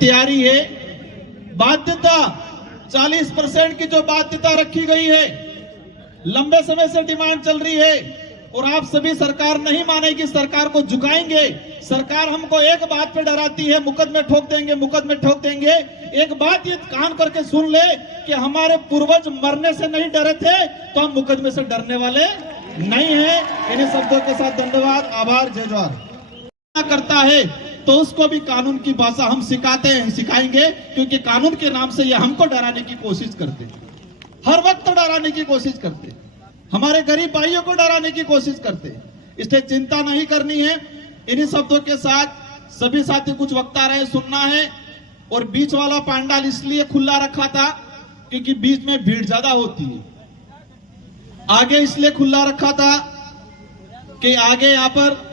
तैयारी है। बाध्यता 40% की जो बाध्यता रखी गई है, लंबे समय से डिमांड चल रही है और आप सभी सरकार नहीं मानेगी, सरकार को झुकाएंगे। सरकार हमको एक बात पे डराती है, मुकदमे ठोक देंगे, मुकदमे ठोक देंगे। एक बात ये कान करके सुन ले कि हमारे पूर्वज मरने से नहीं डरे थे तो हम मुकदमे से डरने वाले नहीं है। इन्हीं शब्दों के साथ धन्यवाद, आभार, जय जोहार। करता है तो उसको भी कानून की भाषा हम सिखाते हैं, सिखाएंगे, क्योंकि कानून के नाम से ये हमको डराने की कोशिश करते, हर वक्त डराने की कोशिश करते, हमारे गरीब भाइयों को डराने की कोशिश करते। इसलिए चिंता नहीं करनी है। इन्हीं शब्दों के साथ सभी साथी कुछ वक्ता रहे, सुनना है। और बीच वाला पंडाल इसलिए खुला रखा था क्योंकि बीच में भीड़ ज्यादा होती है। आगे इसलिए खुला रखा था कि आगे यहाँ पर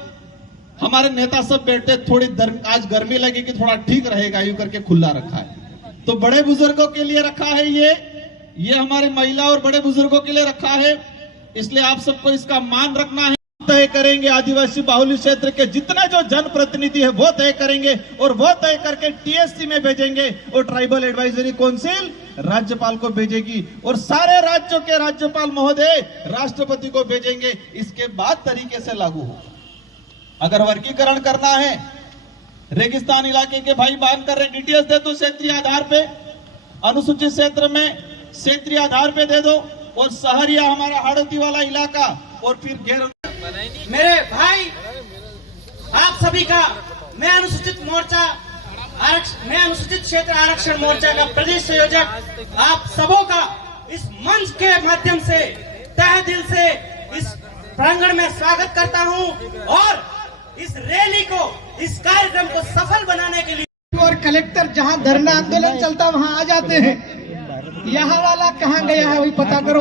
हमारे नेता सब बैठते, थोड़ी आज गर्मी लगेगी, थोड़ा ठीक रहेगा, यूं करके खुला रखा है। तो बड़े बुजुर्गों के लिए रखा है ये हमारे महिला और बड़े बुजुर्गों के लिए रखा है। इसलिए आप सबको इसका मान रखना है। तय करेंगे, आदिवासी बाहुल्य क्षेत्र के जितने जो जनप्रतिनिधि है वो तय करेंगे और वो तय करके टीएससी में भेजेंगे और ट्राइबल एडवाइजरी काउंसिल राज्यपाल को भेजेगी और सारे राज्यों के राज्यपाल महोदय राष्ट्रपति को भेजेंगे। इसके बाद तरीके से लागू हो। अगर वर्गीकरण करना है, रेगिस्तान इलाके के भाई बांध कर डिटेल्स दे दो क्षेत्रीय आधार पे, अनुसूचित क्षेत्र में क्षेत्रीय आधार पे दे दो, और शहर या हमारा हाड़ोती वाला इलाका और फिर घेर। मेरे भाई आप सभी का मैं अनुसूचित क्षेत्र आरक्षण मोर्चा का प्रदेश संयोजक आप सबों का इस मंच के माध्यम से तहे दिल से इस प्रांगण में स्वागत करता हूं और इस रैली को, इस कार्यक्रम को सफल बनाने के लिए। और कलेक्टर जहां धरना आंदोलन चलता वहां आ जाते हैं। यहाँ वाला कहाँ गया है वही पता करो।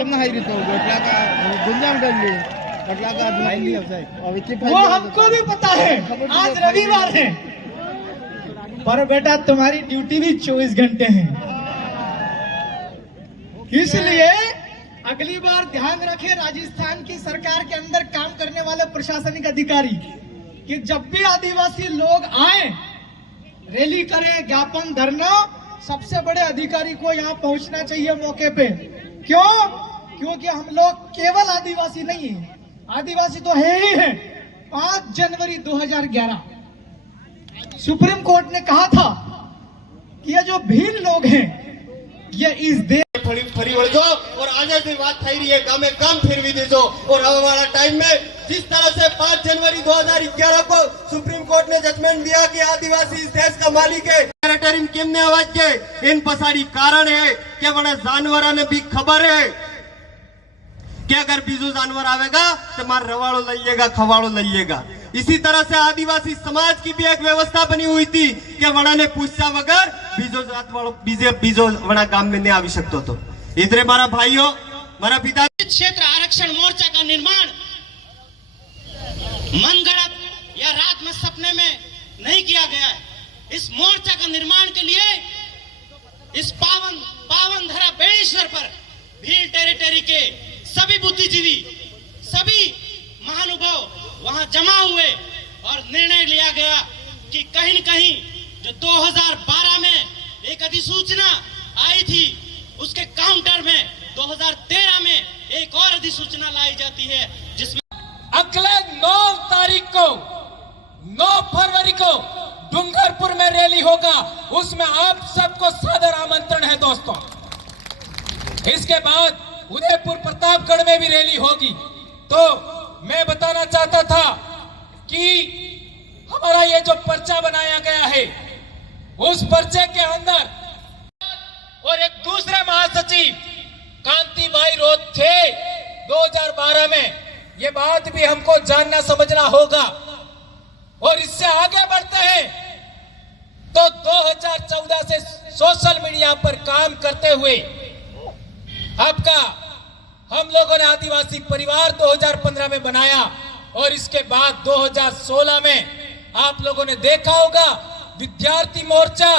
वो हमको भी पता है, आज रविवार है, पर बेटा तुम्हारी ड्यूटी भी 24 घंटे है। इसलिए अगली बार ध्यान रखें राजस्थान की सरकार के अंदर काम करने वाले प्रशासनिक अधिकारी कि जब भी आदिवासी लोग आए, रैली करें, ज्ञापन, धरना, सबसे बड़े अधिकारी को यहाँ पहुंचना चाहिए मौके पे। क्यों? क्योंकि हम लोग केवल आदिवासी नहीं है, आदिवासी तो है ही है। 5 जनवरी 2011 सुप्रीम कोर्ट ने कहा था कि ये जो भील लोग हैं ये इस देश फरी वळजो और आगे जो बात થઈ રહી है गामे काम फिरवी देजो। और अब वाला टाइम में जिस तरह से 5 जनवरी 2011 को सुप्रीम कोर्ट ने जजमेंट दिया कि आदिवासी इस देश का मालिक है, टेरिटरी केमने अवाज के इन पछाड़ी कारण है कि वने जानवरों ने भी खबर है कि अगर बीजू जानवर आवेगा तो मार रवाड़ो लइएगा, खवाड़ो लइएगा। इसी तरह से आदिवासी समाज की भी एक व्यवस्था बनी हुई थी कि वना ने पूछा बगैर बीजो जात वालों बीजो वना गांव में नहीं आ सकते। तो इधर मारा भाइयों, मारा पिता, क्षेत्र आरक्षण मोर्चा का निर्माण मनगढ़ंत या रात में सपने में नहीं किया गया है। इस मोर्चा का निर्माण के लिए इस पावन धरा बेड़ेश्वर पर भील टेरिटरी के सभी बुद्धिजीवी, सभी महानुभाव वहां जमा हुए और निर्णय लिया गया कि कहीं न कहीं जो 2012 में एक अधिसूचना आई थी उसके काउंटर में 2013 में एक और अधिसूचना लाई जाती है जिसमें अगले 9 तारीख को 9 फरवरी को डूंगरपुर में रैली होगा। उसमें आप सबको सादर आमंत्रण है दोस्तों। इसके बाद उदयपुर प्रतापगढ़ में भी रैली होगी। तो मैं बताना चाहता था कि हमारा ये जो पर्चा बनाया गया है उस पर्चे के अंदर और एक दूसरे महासचिव कांतिभाई रोध थे 2012 में, ये बात भी हमको जानना समझना होगा। और इससे आगे बढ़ते हैं तो 2014 से सोशल मीडिया पर काम करते हुए आपका हम लोगों ने आदिवासी परिवार 2015 में बनाया और इसके बाद 2016 में आप लोगों ने देखा होगा विद्यार्थी मोर्चा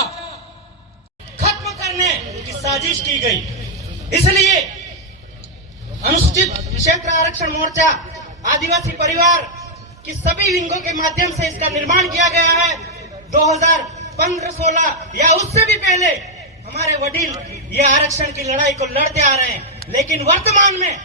खत्म करने की साजिश की गई। इसलिए अनुसूचित क्षेत्र आरक्षण मोर्चा आदिवासी परिवार की सभी विंगों के माध्यम से इसका निर्माण किया गया है। 2015-16 या उससे भी पहले हमारे वडील ये आरक्षण की लड़ाई को लड़ते आ रहे हैं, लेकिन वर्तमान में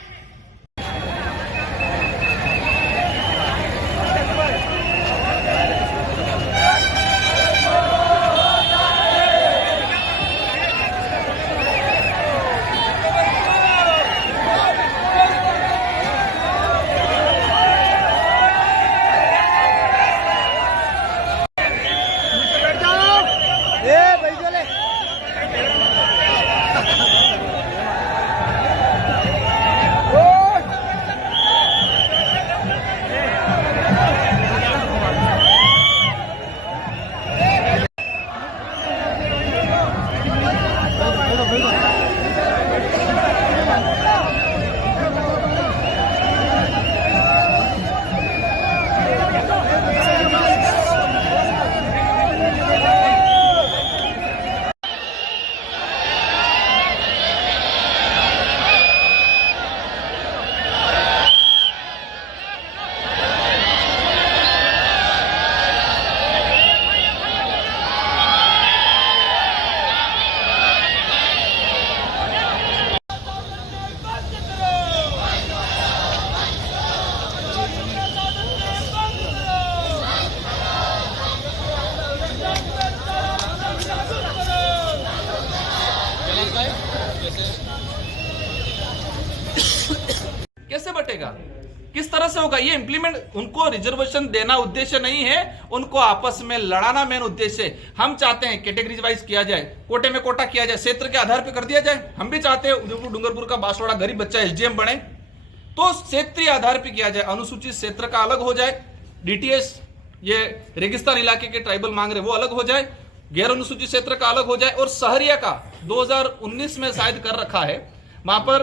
कैसे बटेगा, किस तरह से होगा? ये इंप्लीमेंट, उनको रिजर्वेशन देना उद्देश्य नहीं है, उनको आपस में लड़ाना मेन उद्देश्य है। हम चाहते हैं कैटेगरीज वाइज किया जाए, कोटे में कोटा किया जाए, क्षेत्र के आधार पर कर दिया जाए। हम भी चाहते हैं उदयपुर डूंगरपुर का बांसवाड़ा गरीब बच्चा एसडीएम बने, तो क्षेत्रीय आधार पर किया जाए। अनुसूचित क्षेत्र का अलग हो जाए, डीटीएस ये रेगिस्तान इलाके के ट्राइबल मांग रहे वो अलग हो जाए, गैर अनुसूचित क्षेत्र का अलग हो जाए, और सहरिया का 2019 में शायद कर रखा है, वहां पर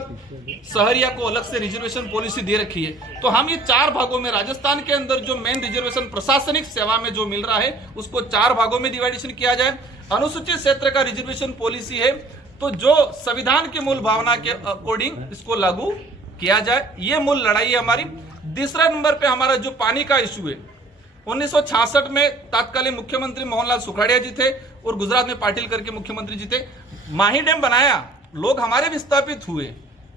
सहरिया को अलग से रिजर्वेशन पॉलिसी दे रखी है। तो हम ये 4 भागों में, राजस्थान के अंदर जो मेन रिजर्वेशन प्रशासनिक सेवा में जो मिल रहा है उसको 4 भागों में डिवाइडेशन किया जाए। अनुसूचित क्षेत्र का रिजर्वेशन पॉलिसी है तो जो संविधान की मूल भावना के अकॉर्डिंग इसको लागू किया जाए, ये मूल लड़ाई है हमारी। दूसरा नंबर पे हमारा जो पानी का इशू है, 1966 में तत्कालीन मुख्यमंत्री मोहनलाल सुखाड़िया जी थे और गुजरात में पाटिल करके मुख्यमंत्री जी थे। माही डैम बनाया, लोग हमारे विस्थापित हुए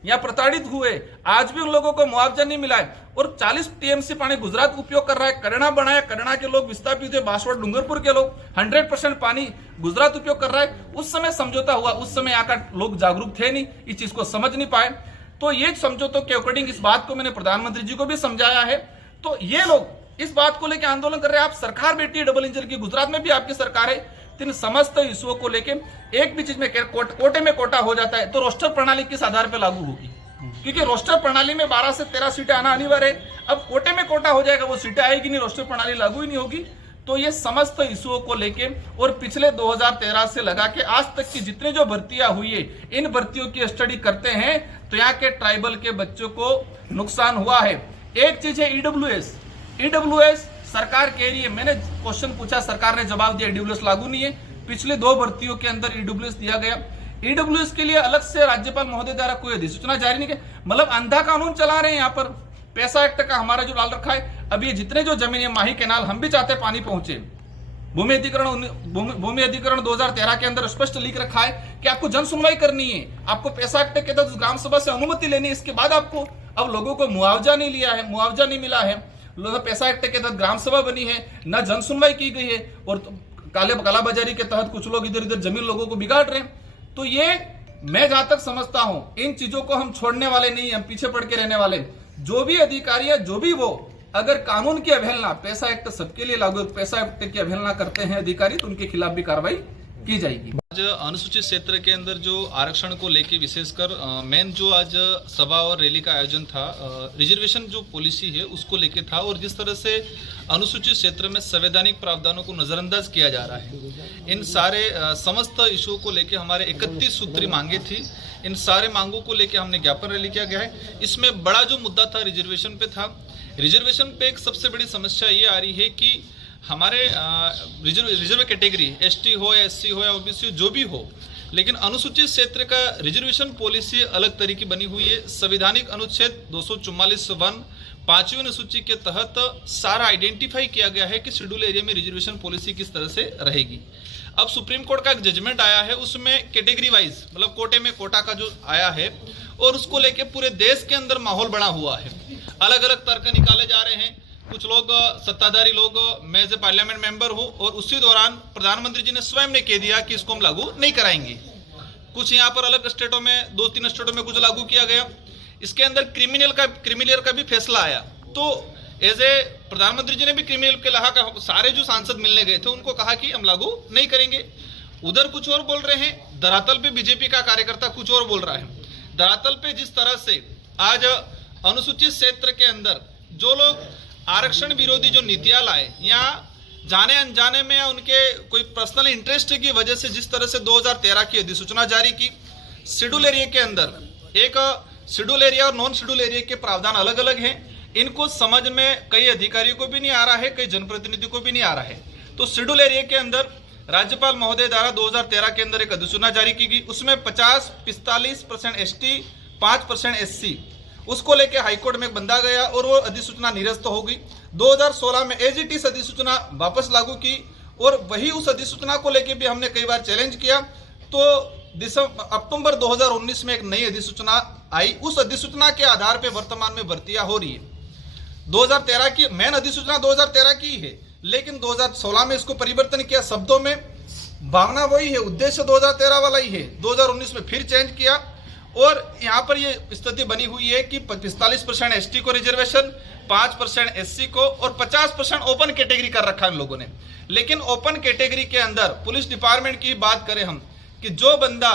या प्रताड़ित हुए, आज भी उन लोगों को मुआवजा नहीं मिला है, और 40 टीएमसी पानी गुजरात उपयोग कर रहा है। करना बनाया, करना के लोग विस्थापित हुए, बांसवाड़ा डूंगरपुर के लोग 100% पानी गुजरात उपयोग कर रहा है। उस समय समझौता हुआ, उस समय यहाँ का लोग जागरूक थे नहीं, इस चीज को समझ नहीं पाए। तो ये समझौतों के अकॉर्डिंग इस बात को मैंने प्रधानमंत्री जी को भी समझाया है। तो ये लोग इस बात को लेकर आंदोलन कर रहे हैं। आप सरकार बैठी है डबल इंजन की, गुजरात में भी आपकी सरकार है। इन समस्त इशुओं को लेके एक भी चीज में कोटे में कोटा हो जाता है तो रोस्टर प्रणाली किस आधार पर लागू होगी? क्योंकि रोस्टर प्रणाली में 12 से 13 सीटें आना अनिवार्य है। अब कोटे में कोटा हो जाएगा, वो सीटें आएगी नहीं, रोस्टर प्रणाली लागू ही नहीं होगी। तो ये समस्त इशुओं को लेके और पिछले 2013 से लगा के आज तक की जितनी जो भर्तियां हुई है, इन भर्तियों की स्टडी करते हैं तो यहाँ के ट्राइबल के बच्चों को नुकसान हुआ है। एक चीज है ईडब्ल्यूएस सरकार कह रही है, मैंने क्वेश्चन पूछा, सरकार ने जवाब दिया ईडब्ल्यूएस लागू नहीं है। पिछले 2 भर्तियों के अंदर ईडब्ल्यूएस दिया गया। ईडब्ल्यूएस के लिए अलग से राज्यपाल महोदय द्वारा कोई अधिसूचना जारी नहीं किया, मतलब अंधा कानून चला रहे हैं यहाँ पर। पैसा एक्ट का हमारा जो डाल रखा है, अब ये जितने जो जमीन है, माही कैनाल, हम भी चाहते हैं पानी पहुंचे। भूमि अधिकरण 2013 के अंदर स्पष्ट लिख रखा है कि आपको जन सुनवाई करनी है, आपको पैसा एक्ट के तहत ग्राम सभा से अनुमति लेनी है, इसके बाद आपको। अब लोगों को मुआवजा नहीं लिया है, मुआवजा नहीं मिला है, पैसा एक्ट के तहत ग्राम सभा बनी है, न जन सुनवाई की गई है, और कालाबाजारी के तहत कुछ लोग इधर इधर जमीन लोगों को बिगाड़ रहे हैं। तो ये मैं जहां तक समझता हूं, इन चीजों को हम छोड़ने वाले नहीं, हम पीछे पड़ के रहने वाले। जो भी अधिकारी है, जो भी वो अगर कानून की अवहेलना, पैसा एक्ट सबके लिए लागू, पैसा एक्ट की अवहेलना करते हैं अधिकारी, तो उनके खिलाफ भी कार्रवाई की जाएगी। आज अनुसूचित क्षेत्र के अंदर जो आरक्षण को लेके विशेषकर मेन जो आज सभा और रैली का आयोजन था, रिजर्वेशन जो पॉलिसी है उसको लेके था, और जिस तरह से अनुसूचित क्षेत्र में संवैधानिक प्रावधानों को नजरअंदाज किया जा रहा है, इन सारे समस्त इशुओं को लेके हमारे 31 सूत्री मांगे थी। इन सारे मांगों को लेके हमने ज्ञापन रैली किया गया है। इसमें बड़ा जो मुद्दा था रिजर्वेशन पे था। रिजर्वेशन पे एक सबसे बड़ी समस्या ये आ रही है कि हमारे रिजर्व कैटेगरी एसटी हो या एससी हो या ओबीसी हो, जो भी हो, लेकिन अनुसूचित क्षेत्र का रिजर्वेशन पॉलिसी अलग तरीके बनी हुई है। संवैधानिक अनुच्छेद 244(1) 5वीं अनुसूची के तहत सारा आइडेंटिफाई किया गया है कि शेड्यूल एरिया में रिजर्वेशन पॉलिसी किस तरह से रहेगी। अब सुप्रीम कोर्ट का एक जजमेंट आया है, उसमें कैटेगरी वाइज मतलब कोटे में कोटा का जो आया है और उसको लेके पूरे देश के अंदर माहौल बना हुआ है। अलग अलग तर्क निकाले जा रहे हैं। कुछ लोग सत्ताधारी लोग, मैं एज ए पार्लियामेंट मेंबर हूं और उसी दौरान प्रधानमंत्री जी ने स्वयं ने कह दिया कि इसको हम लागू नहीं कराएंगे। कुछ यहाँ पर अलग स्टेटों में 2-3 स्टेटों में कुछ लागू किया गया। इसके अंदर क्रिमिनल का भी फैसला आया। तो एज ए प्रधानमंत्री जी ने भी क्रिमिनल के कहा, सारे जो सांसद मिलने गए थे उनको कहा कि हम लागू नहीं करेंगे। उधर कुछ और बोल रहे हैं, धरातल पे बीजेपी का कार्यकर्ता कुछ और बोल रहा है। धरातल पे जिस तरह से आज अनुसूचित क्षेत्र के अंदर जो लोग आरक्षण विरोधी जो नीतियां लाए या जाने अनजाने में या उनके कोई पर्सनल इंटरेस्ट की वजह से जिस तरह से 2013 की अधिसूचना जारी की, शेड्यूल एरिया के अंदर एक शेड्यूल एरिया और नॉन शेड्यूल एरिया के प्रावधान अलग अलग हैं। इनको समझ में कई अधिकारियों को भी नहीं आ रहा है, कई जनप्रतिनिधियों को भी नहीं आ रहा है। तो शेड्यूल एरिया के अंदर राज्यपाल महोदय द्वारा 2013 के अंदर एक अधिसूचना जारी की गई। उसमें 45% ST, 5% SC, उसको लेके हाईकोर्ट में बंधा गया और वो अधिसूचना निरस्त हो गई। 2016 में एजिटिस अधिसूचना वापस लागू की और वही उस अधिसूचना को लेके भी हमने कई बार चैलेंज किया। तो अक्टूबर 2019 में एक नई अधिसूचना आई। उस अधिसूचना के आधार पे वर्तमान में भर्तियां हो रही है। 2013 की मेन अधिसूचना 2013 की है, लेकिन 2016 में इसको परिवर्तन किया। शब्दों में भावना वही है, उद्देश्य 2013 वाला ही है। 2019 में फिर चेंज किया और यहाँ पर ये स्थिति बनी हुई है कि 45% ST को रिजर्वेशन, 5% SC को और 50% ओपन कैटेगरी कर रखा है इन लोगों ने। लेकिन ओपन कैटेगरी के अंदर पुलिस डिपार्टमेंट की बात करें हम कि जो बंदा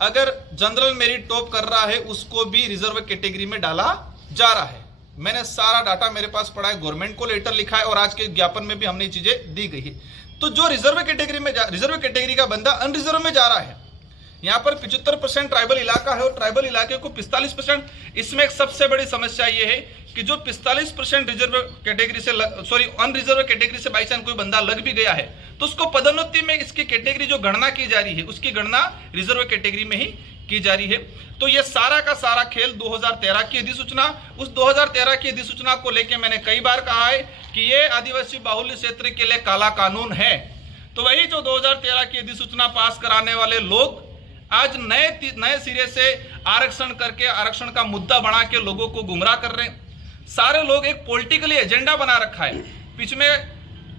अगर जनरल मेरिट टॉप कर रहा है उसको भी रिजर्व कैटेगरी में डाला जा रहा है। मैंने सारा डाटा मेरे पास पड़ा है, गवर्नमेंट को लेटर लिखा है और आज के ज्ञापन में भी हमने चीजें दी गई है। तो जो रिजर्व कैटेगरी का बंदा अनरिजर्व में जा रहा है, यहाँ पर 75% ट्राइबल इलाका है और ट्राइबल इलाके को 45%। इसमें एक सबसे बड़ी समस्या ये है कि जो 45% रिजर्व कैटेगरी से अनरिजर्व कैटेगरी से बाई चांस कोई बंदा लग भी गया है तो उसको पदोन्नति में इसकी कैटेगरी जो गणना की जा रही है उसकी गणना रिजर्व कैटेगरी में ही की जा रही है। तो ये सारा का सारा खेल 2013 की अधिसूचना, उस 2013 की अधिसूचना को लेकर मैंने कई बार कहा है कि ये आदिवासी बाहुल्य क्षेत्र के लिए काला कानून है। तो वही जो 2013 की अधिसूचना पास कराने वाले लोग आज नए सिरे से आरक्षण करके आरक्षण का मुद्दा बना के लोगों को गुमराह कर रहे हैं। सारे लोग एक पॉलिटिकली एजेंडा बना रखा है। बीच में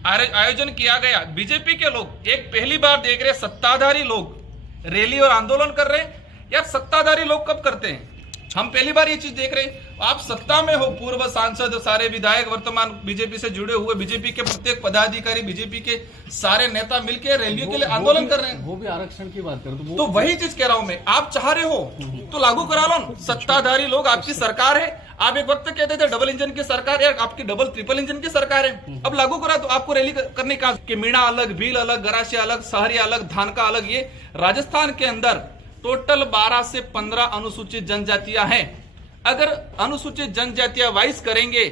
आयोजन किया गया, बीजेपी के लोग एक पहली बार देख रहे, सत्ताधारी लोग रैली और आंदोलन कर रहे हैं। यार सत्ताधारी लोग कब करते हैं? हम पहली बार ये चीज देख रहे हैं। आप सत्ता में हो, पूर्व सांसद, सारे विधायक वर्तमान बीजेपी से जुड़े हुए, बीजेपी के प्रत्येक पदाधिकारी, बीजेपी के सारे नेता मिलकर रैलियों के लिए आंदोलन कर रहे हैं। वो भी आरक्षण की बात कर तो वही चीज कह रहा हूं मैं, आप चाह रहे हो तो लागू करा लो। सत्ताधारी लोग, आपकी सरकार है। आप एक वक्त कहते थे डबल इंजन की सरकार है, आपकी डबल ट्रिपल इंजन की सरकार है। अब लागू करा तो आपको रैली करने का कि मीणा अलग, भील अलग, गरासिया अलग, सहरी अलग, धानका अलग। ये राजस्थान के अंदर टोटल 12 से 15 अनुसूचित जनजातियां हैं। अगर अनुसूचित जनजातियां वाइज करेंगे